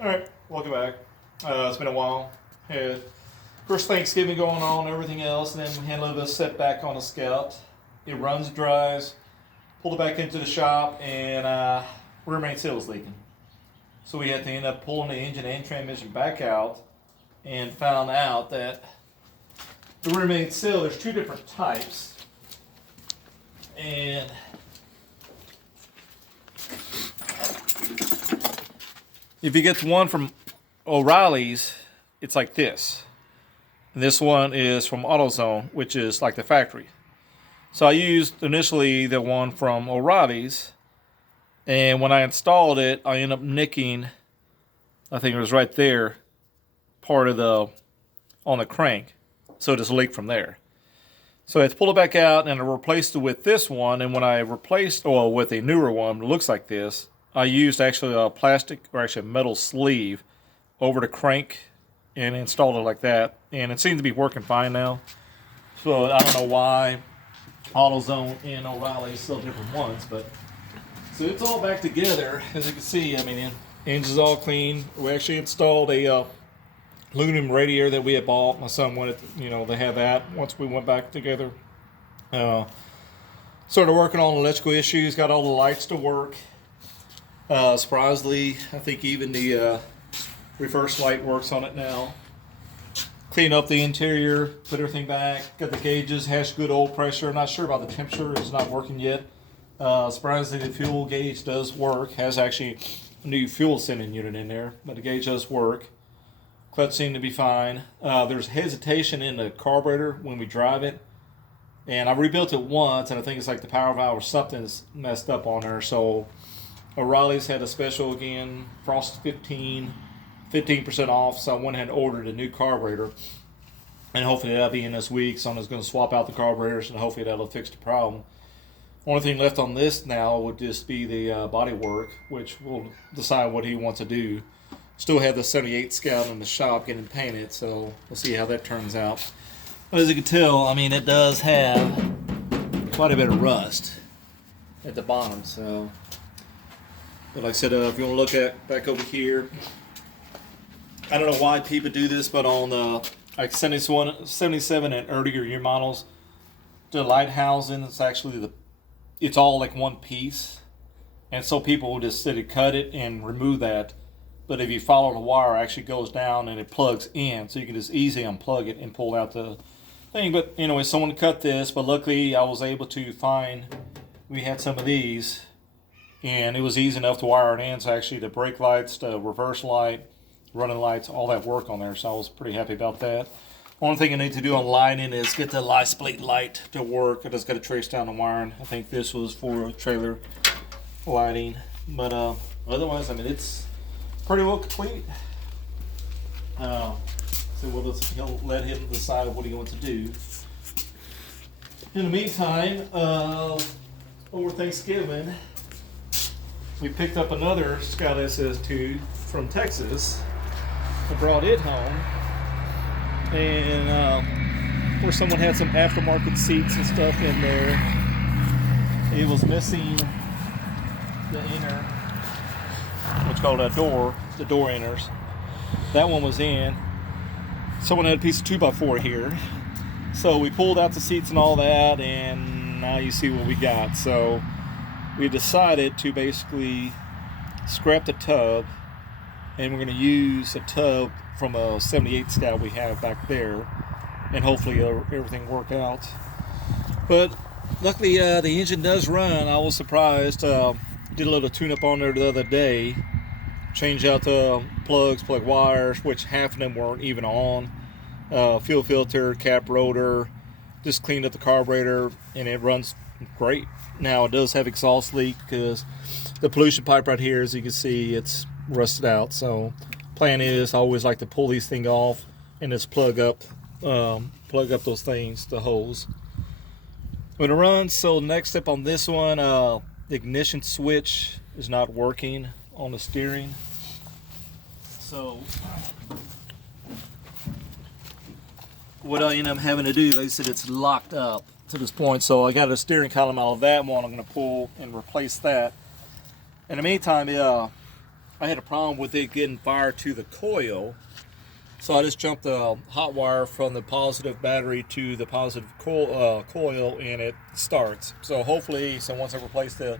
Alright, welcome back. It's been a while. Had first Thanksgiving going on, everything else, and then we had a little bit of setback on the Scout. It runs, dries, pulled it back into the shop, and rear main seal was leaking. So we had to end up pulling the engine and transmission back out and found out that the rear main seal, there's two different types. And if you get the one from O'Reilly's, it's like this. And this one is from AutoZone, which is like the factory. So I used initially the one from O'Reilly's, and when I installed it, I ended up nicking, I think it was right there, part of on the crank. So it just leaked from there. So I had to pull it back out, and I replaced it with this one. And when I replaced, with a newer one that looks like this, I used actually a plastic, or actually a metal sleeve over the crank and installed it like that. And it seems to be working fine now. So I don't know why AutoZone and O'Reilly is still different ones, but so it's all back together. As you can see, I mean, the engine's all clean. We actually installed a aluminum radiator that we had bought. My son wanted, to have that once we went back together. Started working on electrical issues, got all the lights to work. Surprisingly, I think even the reverse light works on it now. Clean up the interior, put everything back, got the gauges, has good oil pressure. Not sure about the temperature, it's not working yet. Surprisingly, the fuel gauge does work, has actually a new fuel sending unit in there, but the gauge does work. Clutch seemed to be fine. There's hesitation in the carburetor when we drive it. And I rebuilt it once, and I think it's like the power valve or something's messed up on there. So O'Reilly's had a special again, Frost 15% off. So I went ahead and ordered a new carburetor. And hopefully that'll be in this week. So I'm just going to swap out the carburetors, and hopefully that'll fix the problem. Only thing left on this now would just be the body work, which we'll decide what he wants to do. Still have the 78 Scout in the shop getting painted, so we'll see how that turns out. But as you can tell, I mean, it does have quite a bit of rust at the bottom. So, but like I said, if you want to look at back over here, I don't know why people do this, but on like 77 and earlier year models, the light housing is actually it's all like one piece, and so people will just sit and cut it and remove that. But if you follow the wire, it actually goes down and it plugs in, so you can just easily unplug it and pull out the thing. But anyway, someone cut this, but luckily I was able to find, we had some of these, and it was easy enough to wire it in. So actually the brake lights, the reverse light, running lights, all that work on there, so I was pretty happy about that. Only thing I need to do on lighting is get the license plate light to work. I just got to trace down the wiring. I think this was for trailer lighting, but otherwise, I mean, it's pretty well complete. So we'll just let him decide what he wants to do. In the meantime, over Thanksgiving, we picked up another Scout SS2 from Texas. I brought it home, and of course someone had some aftermarket seats and stuff in there. It was missing the inner, what's called a door, the door inners. That one was in. Someone had a piece of 2x4 here. So we pulled out the seats and all that, and now you see what we got. So we decided to basically scrap the tub, and we're going to use a tub from a 78 Scout we have back there, and hopefully everything work out. But luckily the engine does run. I was surprised. Did a little tune-up on there the other day. Changed out the plugs, plug wires, which half of them weren't even on. Fuel filter, cap rotor, just cleaned up the carburetor, and it runs great. Now it does have exhaust leak because the pollution pipe right here, as you can see, it's rusted out. So plan is I always like to pull these things off and just plug up those things, the hose. When it runs, so next step on this one, the ignition switch is not working on the steering. So what I end up having to do, they said it's locked up to this point. So I got a steering column out of that one. I'm going to pull and replace that. In the meantime, I I had a problem with it getting fire to the coil. So I just jumped the hot wire from the positive battery to the positive coil, and it starts. So hopefully, once I replace the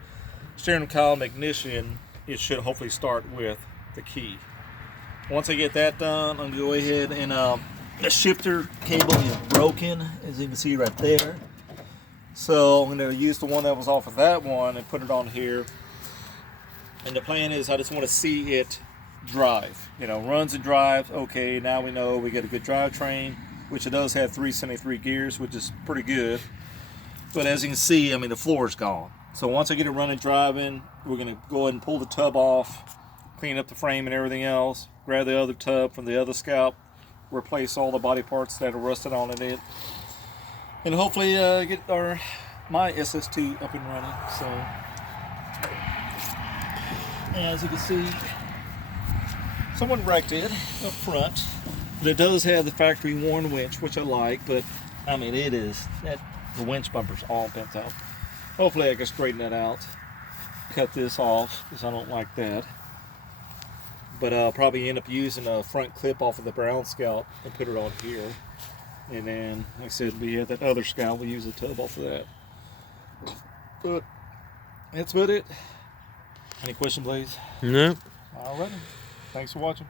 steering column ignition, it should hopefully start with the key. Once I get that done, I'm gonna go ahead and the shifter cable is broken, as you can see right there. So I'm gonna use the one that was off of that one and put it on here. And the plan is I just want to see it drive. Runs and drives. Okay, now we know we get a good drivetrain, which it does have 373 gears, which is pretty good. But as you can see, the floor is gone. So once I get it running, driving, we're gonna go ahead and pull the tub off, clean up the frame and everything else, grab the other tub from the other Scout, replace all the body parts that are rusted on it, and hopefully get my SS2 up and running. So as you can see, someone wrecked it up front, but it does have the factory worn winch, which I like. But it is the winch bumper's all bent out. Hopefully I can straighten that out, cut this off, because I don't like that. But I'll probably end up using a front clip off of the brown Scout and put it on here. And then, like I said, we have that other Scout, we use the tub off of that. But that's about it. Any questions, Blaze? No. Alrighty. Thanks for watching.